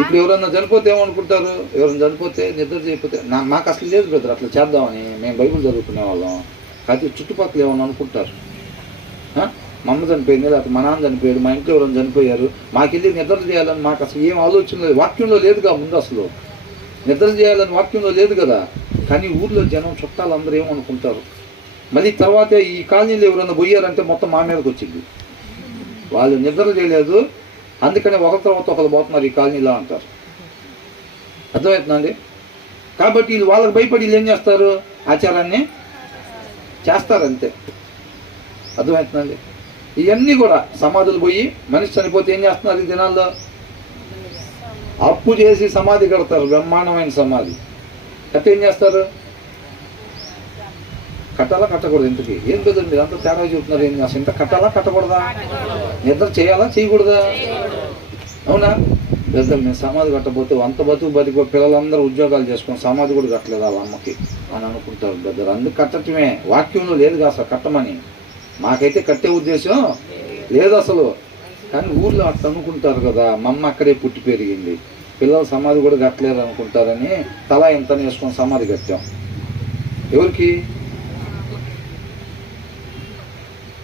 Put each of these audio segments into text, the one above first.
ఇప్పుడు ఎవరన్నా చనిపోతే ఏమనుకుంటారు? ఎవరైనా చనిపోతే నిద్ర చేయకపోతే నా మాకు అసలు లేదు బ్రదర్ అట్లా చేద్దామని మేము బైబిల్ చదువుకునే వాళ్ళం. కాకపోతే చుట్టుపక్కల ఏమన్నా అనుకుంటారు? మా అమ్మ చనిపోయింది లేకపోతే మా నాన్న చనిపోయాడు మా ఇంట్లో ఎవరైనా చనిపోయారు మాకెళ్ళి నిద్ర చేయాలని మాకు అసలు ఏం ఆలోచన లేదు. వాక్యంలో లేదుగా ముందు అసలు. నిద్ర చేయాలని వాక్యంలో లేదు కదా. కానీ ఊర్లో జనం చుట్టాలు అందరూ ఏమనుకుంటారు? మళ్ళీ తర్వాత ఈ కాలనీలో ఎవరైనా పోయారంటే మొత్తం మా మీదకి వచ్చింది. వాళ్ళు నిద్ర చేయలేదు అందుకని ఒకరి తర్వాత ఒకరు పోతున్నారు ఈ కాలనీలో అంటారు. అర్థమవుతుందండి? కాబట్టి వీళ్ళు వాళ్ళకి భయపడి వీళ్ళు ఏం చేస్తారు? ఆచారాన్ని చేస్తారు అంతే అర్థమవుతుందండి? ఇవన్నీ కూడా సమాధులు పోయి మనిషి చనిపోతే ఏం చేస్తున్నారు ఈ దినాల్లో? అప్పు చేసి సమాధి కడతారు బ్రహ్మాండమైన సమాధి. కట్ట ఏం చేస్తారు? కట్టాలా కట్టకూడదు ఇంతకి? ఏం కదండి? అంతా తేడా చూపుతున్నారు ఏం చేస్తారు ఇంత కట్టాలా కట్టకూడదా? నిద్ర చేయాలా? చేయకూడదా? అవునా? లేదా మేము సమాధి కట్టబోతే అంత బతుకు బతికి పిల్లలందరూ ఉద్యోగాలు చేసుకొని సమాధి కూడా కట్టలేదు వాళ్ళ అమ్మకి అని అనుకుంటారు పెద్దలు అందుకు కట్టటమే. వాక్యంలో లేదు అసలు కట్టమని. మాకైతే కట్టే ఉద్దేశం లేదు అసలు. కానీ ఊర్లో అట్లా అనుకుంటారు కదా. మా అమ్మ అక్కడే పుట్టి పెరిగింది. పిల్లలు సమాధి కూడా కట్టలేరు అనుకుంటారని తల ఎంత వేసుకొని సమాధి కట్టాం. ఎవరికి?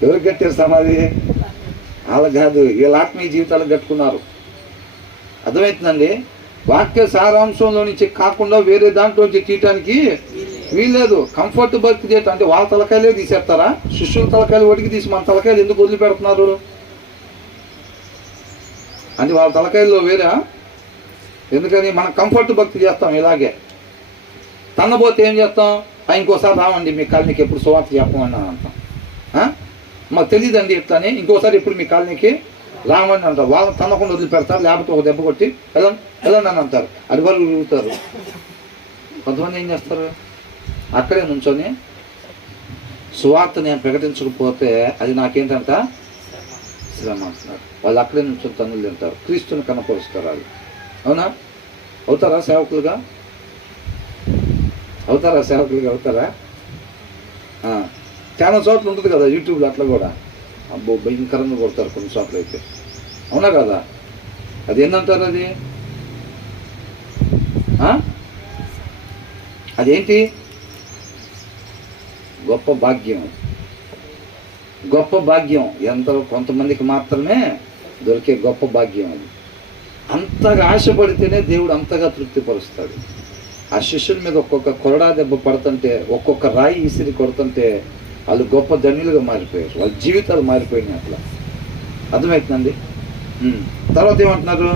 ఎవరికి కట్టారు సమాధి? వాళ్ళకి కాదు. వీళ్ళ ఆత్మీయ జీవితాలకు కట్టుకున్నారు. అర్థమవుతుందండి వాక్య సారాంశంలో నుంచి కాకుండా వేరే దాంట్లో నుంచి తీయటానికి వీల్లేదు. కంఫర్ట్ బర్త్ చేయటం అంటే వాళ్ళ తలకాయలే తీసేస్తారా? శిష్యుల తలకాయలు ఒడికి తీసి మన తలకాయలు ఎందుకు వదిలిపెడుతున్నారు? అంటే వాళ్ళ తలకాయల్లో వేరా? ఎందుకని మనం కంఫర్ట్ భక్తి చేస్తాం ఇలాగే. తన్నబోతే ఏం చేస్తాం? "ఆ, ఇంకోసారి రావండి మీ కాలనీకి ఎప్పుడు సువార్త చెప్పమని అంటాం. మాకు తెలియదండి ఇట్లానే. ఇంకోసారి ఎప్పుడు మీ కాలనీకి? రామని అంటారు వాళ్ళని తన్నకుండా వదిలిపెడతారు లేకపోతే ఒక దెబ్బ కొట్టి వెళ్ళండి వెళ్ళండి అని అంటారు. అది వరకు కొంతమంది ఏం చేస్తారు? అక్కడే నుంచొని సువార్త నేను ప్రకటించకపోతే అది నాకేంటంట? శ్రమ అంటున్నారు. వాళ్ళు అక్కడే నుంచొని తన్నులు తింటారు. క్రీస్తుని కనపరుస్తారు వాళ్ళు అవునా? అవుతారా సేవకులుగా? అవుతారా సేవకులుగా? అవుతారా? చాలా చోట్ల ఉంటుంది కదా యూట్యూబ్లో అట్లా కూడా. అబ్బో భయంకరంగా కొడతారు కొన్ని అయితే. అవునా కదా? అది ఏంటంటారు అది? ఆ? అదేంటి? గొప్ప భాగ్యం. గొప్ప భాగ్యం. ఎంత కొంతమందికి మాత్రమే దొరికే గొప్ప భాగ్యం అది. అంతగా ఆశపడితేనే దేవుడు అంతగా తృప్తిపరుస్తాడు. ఆ శిష్యుల మీద ఒక్కొక్క కొరడా దెబ్బ పడుతుంటే ఒక్కొక్క రాయి ఇసిరి కొడుతుంటే వాళ్ళు గొప్ప ధన్యులుగా మారిపోయారు. వాళ్ళ జీవితాలు మారిపోయినాయి అట్లా. అర్థమవుతుందండి తర్వాత ఏమంటున్నారు?